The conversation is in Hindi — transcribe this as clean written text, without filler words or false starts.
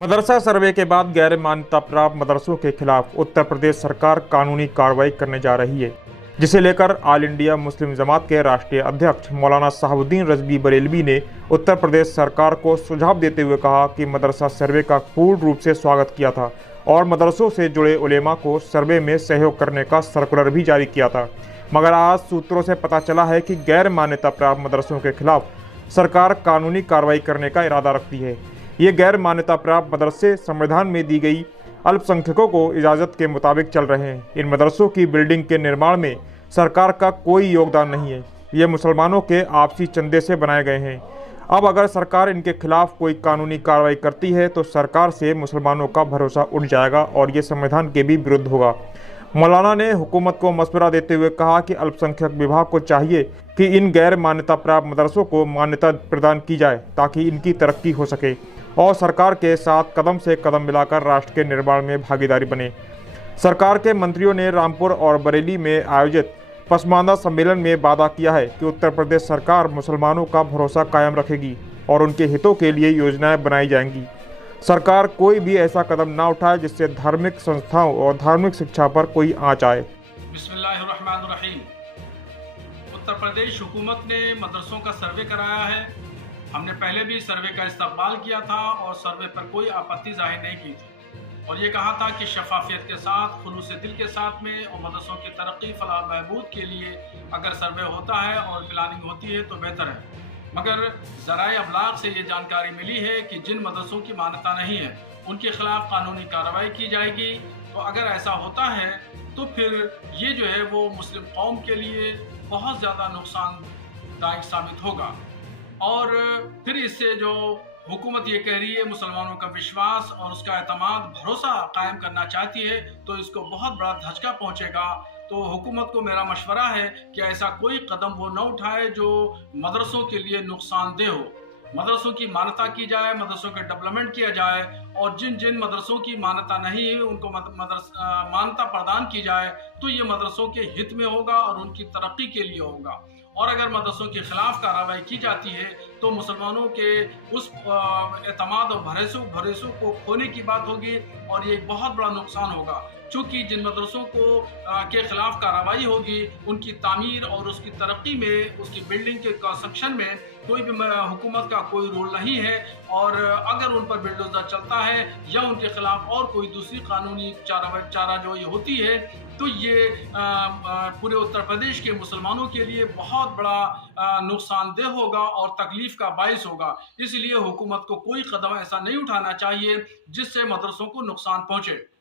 मदरसा सर्वे के बाद गैर मान्यता प्राप्त मदरसों के खिलाफ उत्तर प्रदेश सरकार कानूनी कार्रवाई करने जा रही है, जिसे लेकर ऑल इंडिया मुस्लिम जमात के राष्ट्रीय अध्यक्ष मौलाना शहाबुद्दीन रजवी बरेलवी ने उत्तर प्रदेश सरकार को सुझाव देते हुए कहा कि मदरसा सर्वे का पूर्ण रूप से स्वागत किया था और मदरसों से जुड़े उलेमा को सर्वे में सहयोग करने का सर्कुलर भी जारी किया था। मगर आज सूत्रों से पता चला है कि गैर मान्यता प्राप्त मदरसों के खिलाफ सरकार कानूनी कार्रवाई करने का इरादा रखती है। ये गैर मान्यता प्राप्त मदरसे संविधान में दी गई अल्पसंख्यकों को इजाज़त के मुताबिक चल रहे हैं। इन मदरसों की बिल्डिंग के निर्माण में सरकार का कोई योगदान नहीं है। ये मुसलमानों के आपसी चंदे से बनाए गए हैं। अब अगर सरकार इनके खिलाफ कोई कानूनी कार्रवाई करती है तो सरकार से मुसलमानों का भरोसा उठ जाएगा और ये संविधान के भी विरुद्ध होगा। मौलाना ने हुकूमत को मशवरा देते हुए कहा कि अल्पसंख्यक विभाग को चाहिए कि इन गैर मान्यता प्राप्त मदरसों को मान्यता प्रदान की जाए ताकि इनकी तरक्की हो सके और सरकार के साथ कदम से कदम मिलाकर राष्ट्र के निर्माण में भागीदारी बने। सरकार के मंत्रियों ने रामपुर और बरेली में आयोजित पसमानदा सम्मेलन में वादा किया है कि उत्तर प्रदेश सरकार मुसलमानों का भरोसा कायम रखेगी और उनके हितों के लिए योजनाएं बनाई जाएंगी। सरकार कोई भी ऐसा कदम ना उठाए जिससे धार्मिक संस्थाओं और धार्मिक शिक्षा पर कोई आंच आए। बिस्मिल्लाहिर्रहमानिर्रहीम। उत्तर प्रदेश हुकूमत ने मदरसों का सर्वे कराया है। हमने पहले भी सर्वे का इस्तकबाल किया था और सर्वे पर कोई आपत्ति जाहिर नहीं की थी और ये कहा था कि शफाफियत के साथ, खुलूस दिल के साथ में और मदरसों की तरक्की, फलाह बहबूद के लिए अगर सर्वे होता है और प्लानिंग होती है तो बेहतर है। मगर ज़राए अबलाग से ये जानकारी मिली है कि जिन मदरसों की मान्यता नहीं है उनके खिलाफ कानूनी कार्रवाई की जाएगी। तो अगर ऐसा होता है तो फिर ये जो है वो मुस्लिम कौम के लिए बहुत ज़्यादा नुकसानदायक साबित होगा और फिर इससे जो हुकूमत ये कह रही है मुसलमानों का विश्वास और उसका एतमाद, भरोसा कायम करना चाहती है तो इसको बहुत बड़ा धचका पहुंचेगा। तो हुकूमत को मेरा मशवरा है कि ऐसा कोई कदम वो न उठाए जो मदरसों के लिए नुकसानदेह हो। मदरसों की मान्यता की जाए, मदरसों का डेवलपमेंट किया जाए और जिन जिन मदरसों की मान्यता नहीं है उनको मान्यता प्रदान की जाए तो ये मदरसों के हित में होगा और उनकी तरक्की के लिए होगा। और अगर मदरसों के खिलाफ कार्रवाई की जाती है तो मुसलमानों के उस एतमाद और भरोसों को खोने की बात होगी और ये एक बहुत बड़ा नुकसान होगा। चूँकि जिन मदरसों को के खिलाफ कार्रवाई होगी उनकी तामीर और उसकी तरक्की में, उसकी बिल्डिंग के कंस्ट्रक्शन में कोई भी हुकूमत का कोई रोल नहीं है और अगर उन पर बिल्डोजर चलता है या उनके खिलाफ और कोई दूसरी कानूनी चारा जो ये होती है तो ये पूरे उत्तर प्रदेश के मुसलमानों के लिए बहुत बड़ा नुकसानदेह होगा और तकलीफ का बायस होगा। इसलिए हुकूमत को कोई कदम ऐसा नहीं उठाना चाहिए जिससे मदरसों को नुकसान पहुँचे।